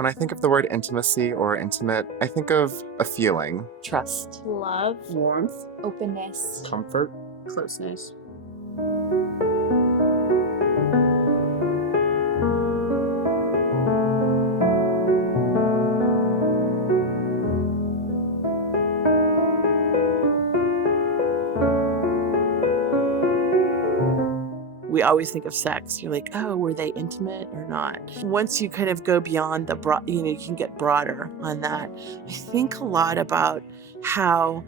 When I think of the word intimacy or intimate, I think of a feeling. Trust. Love. Warmth. Openness. Comfort. Closeness. We always think of sex. You're like, oh, were they intimate or not? Once you kind of go beyond the broad, you can get broader on that. I think a lot about how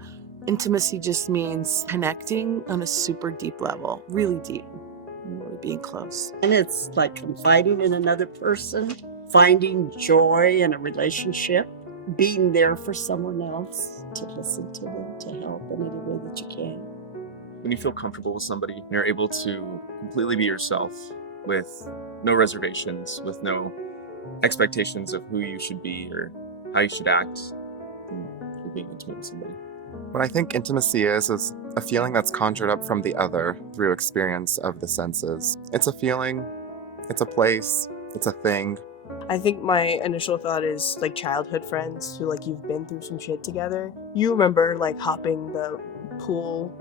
intimacy just means connecting on a super deep level, really deep, really being close. And it's like confiding in another person, finding joy in a relationship, being there for someone else, to listen to them, to help in any way that you can. When you feel comfortable with somebody, you're able to completely be yourself with no reservations, with no expectations of who you should be or how you should act. You're being intimate with somebody. What I think intimacy is a feeling that's conjured up from the other through experience of the senses. It's a feeling, it's a place, it's a thing. I think my initial thought is like childhood friends who like you've been through some shit together. You remember like hopping the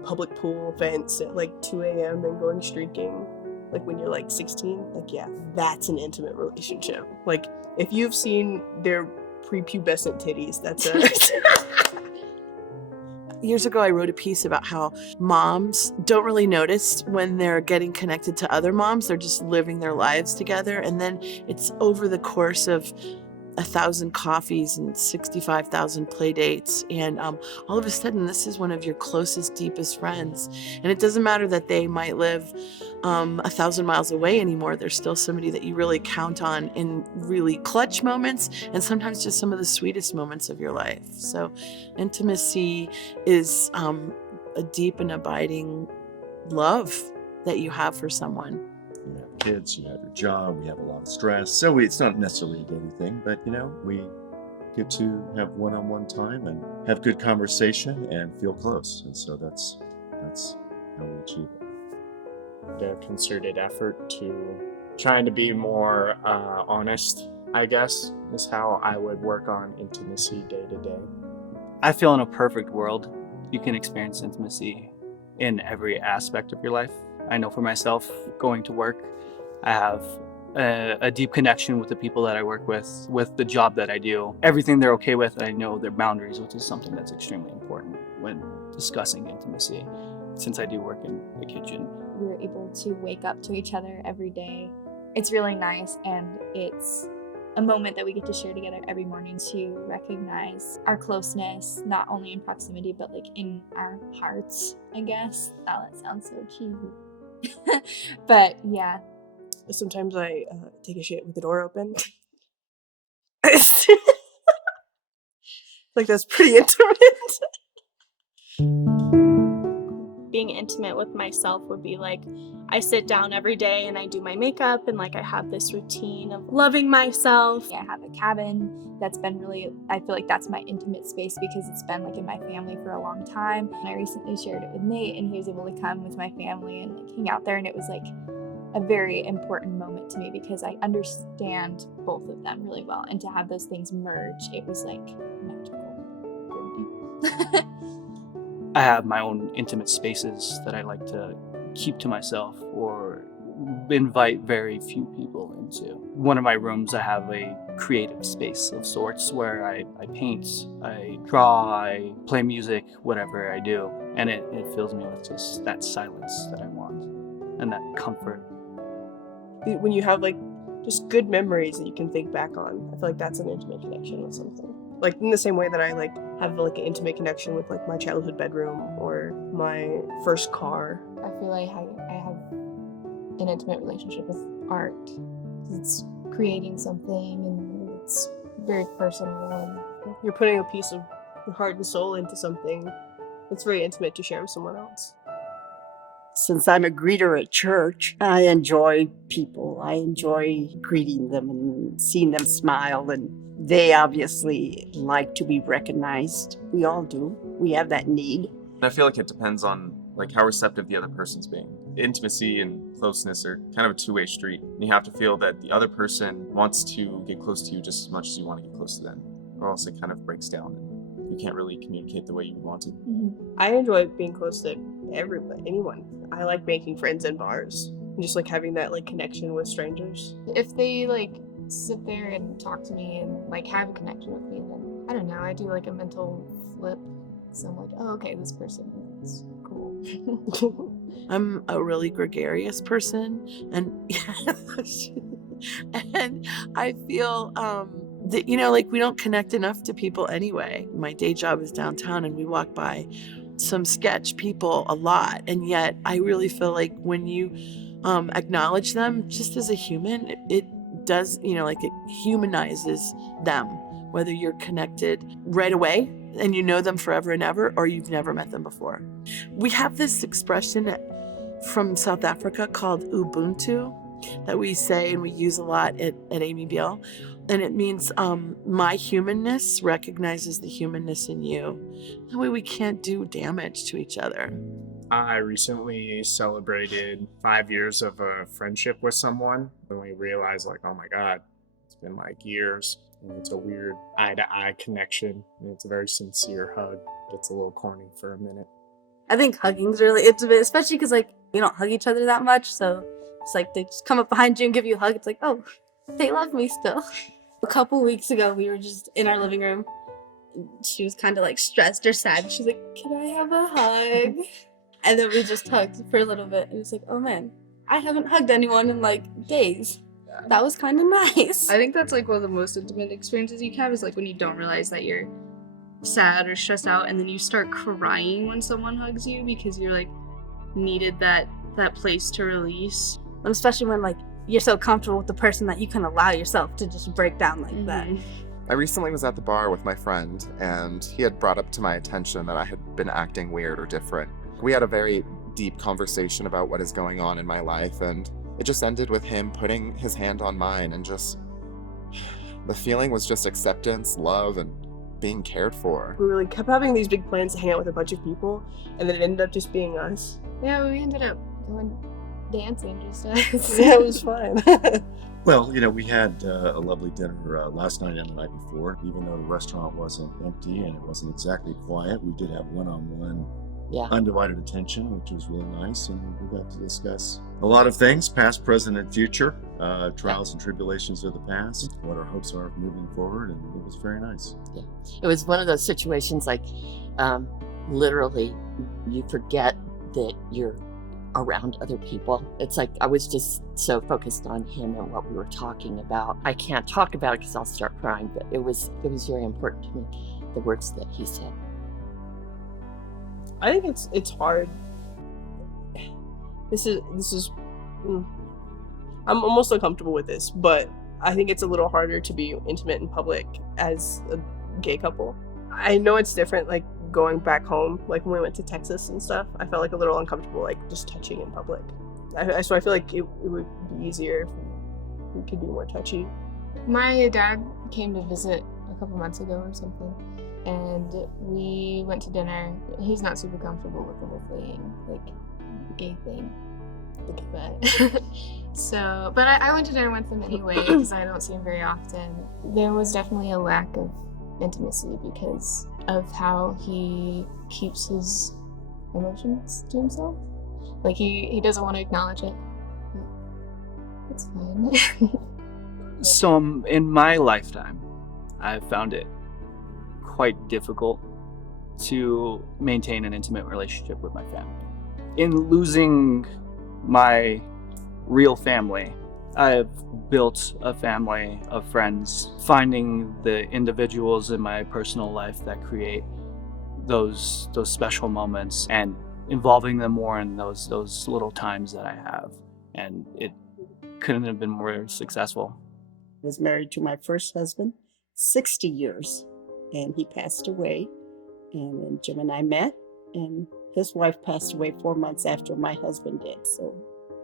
public pool fence at like 2 a.m. and going streaking like when you're like 16. Like, yeah, that's an intimate relationship. Like if you've seen their prepubescent titties, that's Years ago, I wrote a piece about how moms don't really notice when they're getting connected to other moms. They're just living their lives together. And then it's over the course of 1,000 coffees and 65,000 play dates. And all of a sudden, this is one of your closest, deepest friends. And it doesn't matter that they might live 1,000 miles away anymore. There's still somebody that you really count on in really clutch moments and sometimes just some of the sweetest moments of your life. So intimacy is a deep and abiding love that you have for someone. You have kids, you have your job, we have a lot of stress. So it's not necessarily a daily thing, but we get to have one-on-one time and have good conversation and feel close. And so that's how we achieve it. The concerted effort to trying to be more honest, I guess, is how I would work on intimacy day to day. I feel in a perfect world, you can experience intimacy in every aspect of your life. I know for myself, going to work, I have a deep connection with the people that I work with the job that I do. Everything they're okay with, and I know their boundaries, which is something that's extremely important when discussing intimacy, since I do work in the kitchen. We're able to wake up to each other every day. It's really nice, and it's a moment that we get to share together every morning to recognize our closeness, not only in proximity, but like in our hearts, I guess. Oh, that sounds so cheesy. But yeah. Sometimes I take a shit with the door open. Like that's pretty intimate. Being intimate with myself would be like, I sit down every day and I do my makeup and like I have this routine of loving myself. I have a cabin that's been really, I feel like that's my intimate space because it's been like in my family for a long time. And I recently shared it with Nate and he was able to come with my family and like hang out there, and it was like a very important moment to me because I understand both of them really well, and to have those things merge, it was like magical for me. I have my own intimate spaces that I like to keep to myself or invite very few people into. One of my rooms, I have a creative space of sorts where I paint, I draw, I play music, whatever I do. And it fills me with just that silence that I want and that comfort. When you have like just good memories that you can think back on, I feel like that's an intimate connection with something. Like in the same way that I like have like an intimate connection with like my childhood bedroom or my first car. I feel like I have an intimate relationship with art. It's creating something and it's very personal. And you're putting a piece of your heart and soul into something that's very intimate to share with someone else. Since I'm a greeter at church, I enjoy people. I enjoy greeting them and seeing them smile, and they obviously like to be recognized. We all do. We have that need. I feel like it depends on like how receptive the other person's being. Intimacy and closeness are kind of a two-way street. You have to feel that the other person wants to get close to you just as much as you want to get close to them, or else it kind of breaks down and you can't really communicate the way you want to. I enjoy being close to everybody, anyone. I like making friends in bars and just like having that like connection with strangers. If they like sit there and talk to me and like have a connection with me, then I don't know, I do like a mental flip. So I'm like, oh, okay, this person is cool. I'm a really gregarious person, and and I feel that, you know, like we don't connect enough to people anyway. My day job is downtown, and we walk by some sketch people a lot, and yet I really feel like when you acknowledge them just as a human, it does, you know, like it humanizes them, whether you're connected right away and you know them forever and ever, or you've never met them before. We have this expression from South Africa called Ubuntu that we say and we use a lot at Amy Beale. And it means my humanness recognizes the humanness in you. That way we can't do damage to each other. I recently celebrated 5 years of a friendship with someone, and we realized, like, oh my God, it's been like years. And it's a weird eye-to-eye connection, and it's a very sincere hug. It's a little corny for a minute. I think hugging's really intimate, especially because like we don't hug each other that much, so it's like they just come up behind you and give you a hug. It's like, oh, they love me still. A couple weeks ago, we were just in our living room. She was kind of like stressed or sad. She's like, can I have a hug? And then we just hugged for a little bit. And it was like, oh man, I haven't hugged anyone in like days. That was kind of nice. I think that's like one of the most intimate experiences you can have, is like when you don't realize that you're sad or stressed out, and then you start crying when someone hugs you because you're like needed that place to release. And especially when like you're so comfortable with the person that you can allow yourself to just break down like that. I recently was at the bar with my friend, and he had brought up to my attention that I had been acting weird or different. We had a very deep conversation about what is going on in my life, and it just ended with him putting his hand on mine, and just the feeling was just acceptance, love, and being cared for. We really kept having these big plans to hang out with a bunch of people, and then it ended up just being us. Yeah, we ended up going dancing just us. Yeah, it was fun. Well, you know, we had a lovely dinner last night and the night before. Even though the restaurant wasn't empty and it wasn't exactly quiet, we did have one-on-one undivided attention, which was really nice. And we got to discuss a lot of things, past, present, and future, trials and tribulations of the past, what our hopes are moving forward, and it was very nice. Yeah. It was one of those situations like literally you forget that you're around other people. It's like I was just so focused on him and what we were talking about. I can't talk about it because I'll start crying, but it was very important to me, the words that he said. I think it's hard. This is I'm almost uncomfortable with this, but I think it's a little harder to be intimate in public as a gay couple. I know it's different, like going back home, like when we went to Texas and stuff, I felt like a little uncomfortable, like just touching in public. So I feel like it would be easier if we could be more touchy. My dad came to visit a couple months ago or something, and we went to dinner. He's not super comfortable with the whole thing, like gay thing. But but I went to dinner with him anyway because I don't see him very often. There was definitely a lack of intimacy because of how he keeps his emotions to himself. Like he doesn't want to acknowledge it. It's fine. So in my lifetime, I've found it quite difficult to maintain an intimate relationship with my family. In losing my real family, I've built a family of friends, finding the individuals in my personal life that create those special moments and involving them more in those little times that I have. And it couldn't have been more successful. I was married to my first husband 60 years, and he passed away. And then Jim and I met, and his wife passed away 4 months after my husband did. So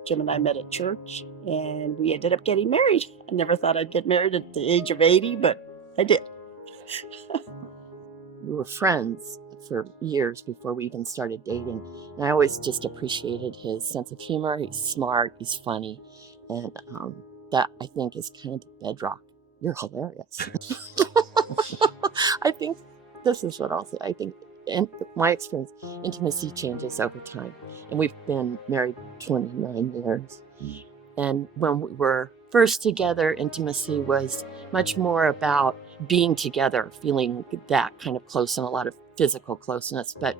Jim and I met at church, and we ended up getting married. I never thought I'd get married at the age of 80, but I did. We were friends for years before we even started dating. And I always just appreciated his sense of humor. He's smart, he's funny. And that, I think, is kind of the bedrock. You're hilarious. I think this is what I'll say. I think, in my experience, intimacy changes over time. And we've been married 29 years. And when we were first together, intimacy was much more about being together, feeling that kind of close and a lot of physical closeness. But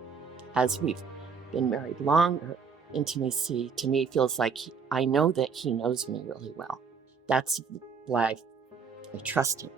as we've been married longer, intimacy to me feels like I know that he knows me really well. That's why I trust him.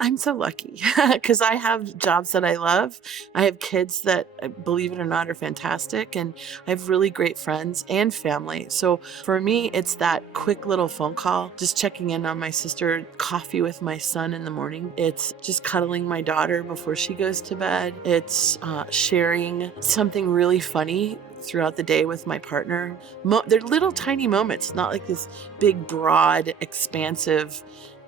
I'm so lucky because I have jobs that I love. I have kids that, believe it or not, are fantastic. And I have really great friends and family. So for me, it's that quick little phone call, just checking in on my sister, coffee with my son in the morning. It's just cuddling my daughter before she goes to bed. It's sharing something really funny throughout the day with my partner. They're little tiny moments, not like this big, broad, expansive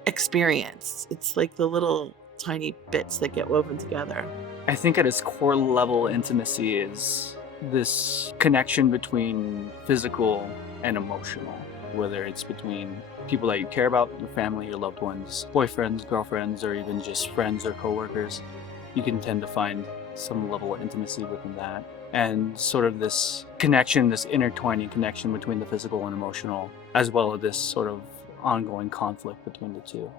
experience. It's like the little tiny bits that get woven together. I think at its core level, intimacy is this connection between physical and emotional, whether it's between people that you care about, your family, your loved ones, boyfriends, girlfriends, or even just friends or coworkers. You can tend to find some level of intimacy within that. And sort of this connection, this intertwining connection between the physical and emotional, as well as this sort of ongoing conflict between the two.